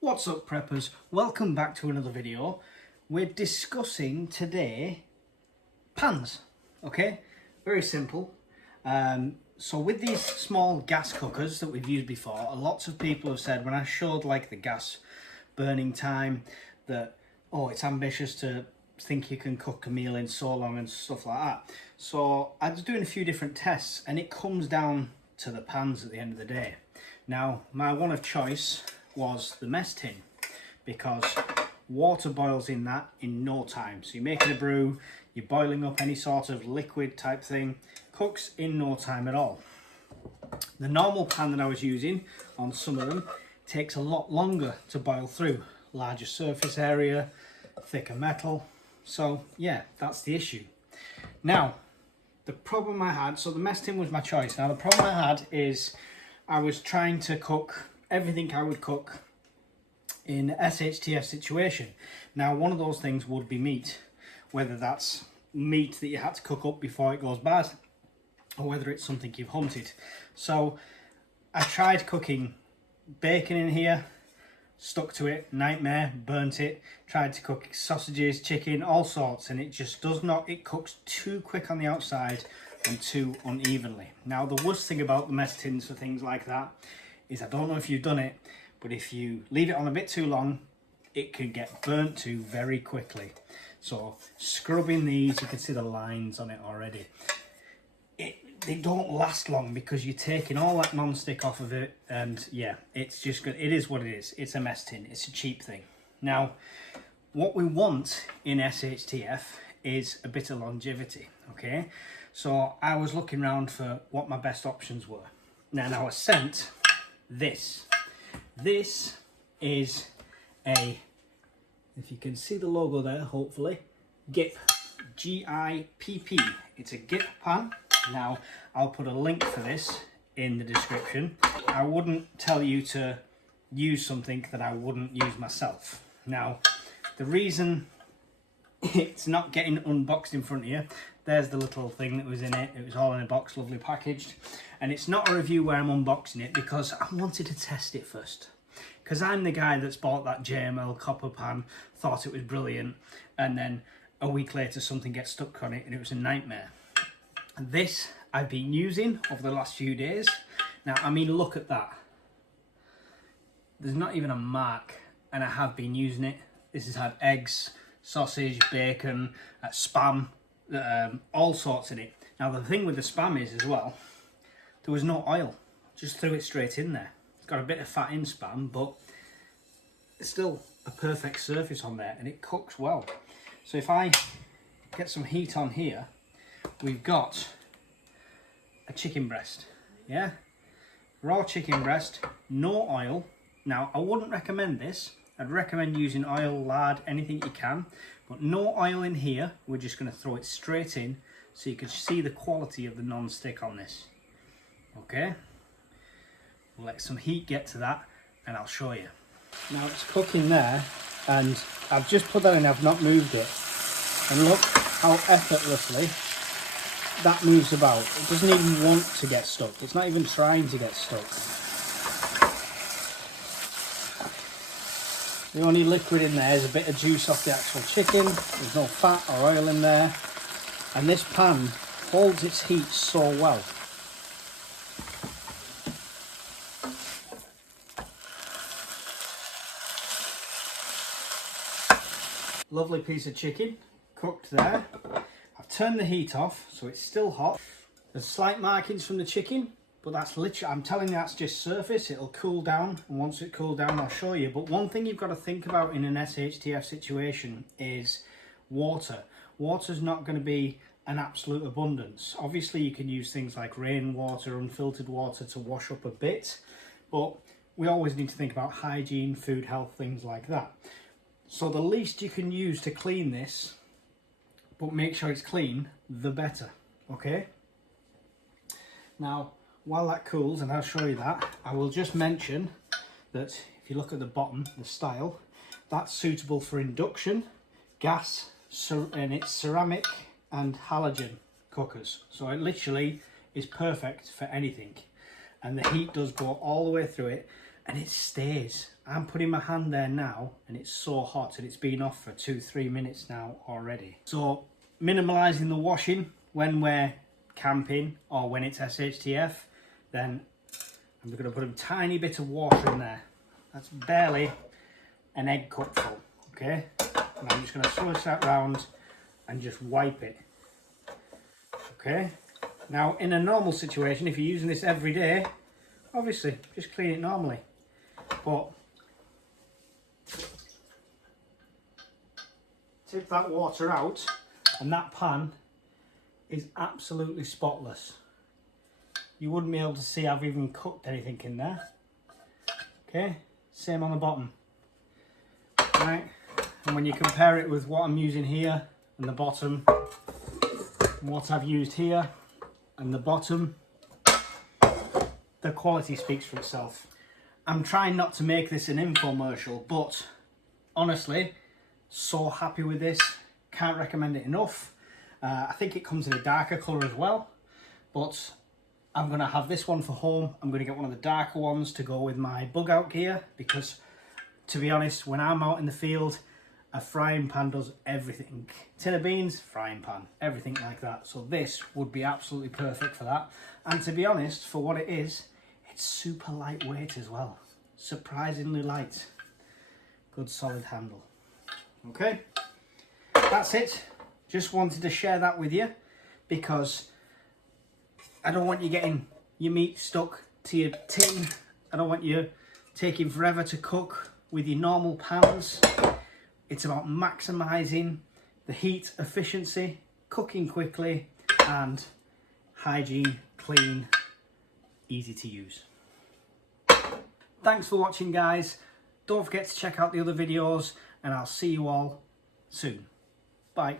What's up, preppers? Welcome back to another video. We're discussing today pans, okay? Very simple. So with these small gas cookers that we've used before, lots of people have said when I showed like the gas burning time that, oh, it's ambitious to think you can cook a meal in so long and stuff like that. So I was doing a few different tests and it comes down to the pans at the end of the day. Now, my one of choice was the mess tin because water boils in that in no time. So you're making a brew, you're boiling up any sort of liquid type thing, cooks in no time at all. The normal pan that I was using on some of them takes a lot longer to boil through. Larger surface area, thicker metal. So yeah, that's the issue. Now, the problem I had, so the mess tin was my choice. Now the problem I had is I was trying to cook everything I would cook in SHTF situation. Now, one of those things would be meat, whether that's meat that you had to cook up before it goes bad, or whether it's something you've hunted. So I tried cooking bacon in here, stuck to it, nightmare, burnt it. Tried to cook sausages, chicken, all sorts, and it just does not, it cooks too quick on the outside and too unevenly. Now, the worst thing about the mess tins for things like that is, I don't know if you've done it, but if you leave it on a bit too long, it can get burnt to very quickly. So scrubbing these, you can see the lines on it already. They don't last long because you're taking all that non-stick off of it, and yeah, it's just good. It is what it is. It's a mess tin. It's a cheap thing. Now, what we want in SHTF is a bit of longevity, okay? So I was looking around for what my best options were. Now I was sent this. This is a, if you can see the logo there, hopefully, GIP, G-I-P-P. It's a GIP pan. Now, I'll put a link for this in the description. I wouldn't tell you to use something that I wouldn't use myself. Now, the reason it's not getting unboxed in front of you, there's the little thing that was in it. It was all in a box, lovely packaged. And it's not a review where I'm unboxing it because I wanted to test it first. Because I'm the guy that's bought that JML copper pan, thought it was brilliant, and then a week later something gets stuck on it and it was a nightmare. And this I've been using over the last few days. Now, I mean, look at that. There's not even a mark, and I have been using it. This has had eggs, sausage, bacon, spam, all sorts in it. Now, the thing with the spam is as well, there was no oil. Just threw it straight in there. It's got a bit of fat in spam, but it's still a perfect surface on there, and it cooks well. So if I get some heat on here, we've got a chicken breast, yeah? Raw chicken breast, no oil. Now, I wouldn't recommend this. I'd recommend using oil, lard, anything you can, but no oil in here. We're just going to throw it straight in so you can see the quality of the non-stick on this. Okay? We'll let some heat get to that and I'll show you. Now, it's cooking there and I've just put that in, I've not moved it. And look how effortlessly that moves about. It doesn't even want to get stuck. It's not even trying to get stuck. The only liquid in there is a bit of juice off the actual chicken. There's no fat or oil in there. And this pan holds its heat so well. Lovely piece of chicken, cooked there. I've turned the heat off, so it's still hot. There's slight markings from the chicken, but that's literally, I'm telling you, that's just surface. It'll cool down, and once it cools down, I'll show you. But one thing you've got to think about in an SHTF situation is water. Water's not going to be an absolute abundance. Obviously, you can use things like rainwater, unfiltered water to wash up a bit, but we always need to think about hygiene, food health, things like that. So the least you can use to clean this, but make sure it's clean, the better, okay? Now, while that cools, and I'll show you that, I will just mention that if you look at the bottom, the style, that's suitable for induction, gas, and it's ceramic and halogen cookers. So it literally is perfect for anything. And the heat does go all the way through it. and it stays. I'm putting my hand there now and it's so hot, and it's been off for 2-3 minutes now already. So minimalising the washing when we're camping or when it's SHTF, then I'm going to put a tiny bit of water in there. That's barely an egg cupful, okay? And I'm just going to switch that round and just wipe it, okay? Now, in a normal situation, if you're using this every day, obviously just clean it normally. But tip that water out and that pan is absolutely spotless. You wouldn't be able to see I've even cooked anything in there. Okay, same on the bottom. Right, and when you compare it with what I'm using here and the bottom, and what I've used here and the bottom, the quality speaks for itself. I'm trying not to make this an infomercial, but honestly, so happy with this. Can't recommend it enough. I think it comes in a darker colour as well, but I'm going to have this one for home. I'm going to get one of the darker ones to go with my bug out gear, because to be honest, when I'm out in the field, a frying pan does everything. Tin of beans, frying pan, everything like that. So this would be absolutely perfect for that. And to be honest, for what it is, it's super lightweight as well. Surprisingly light. Good solid handle. Okay, that's it. Just wanted to share that with you because I don't want you getting your meat stuck to your tin. I don't want you taking forever to cook with your normal pans. It's about maximising the heat efficiency, cooking quickly, and hygiene, clean, easy to use. Thanks for watching, guys. Don't forget to check out the other videos, and I'll see you all soon. Bye.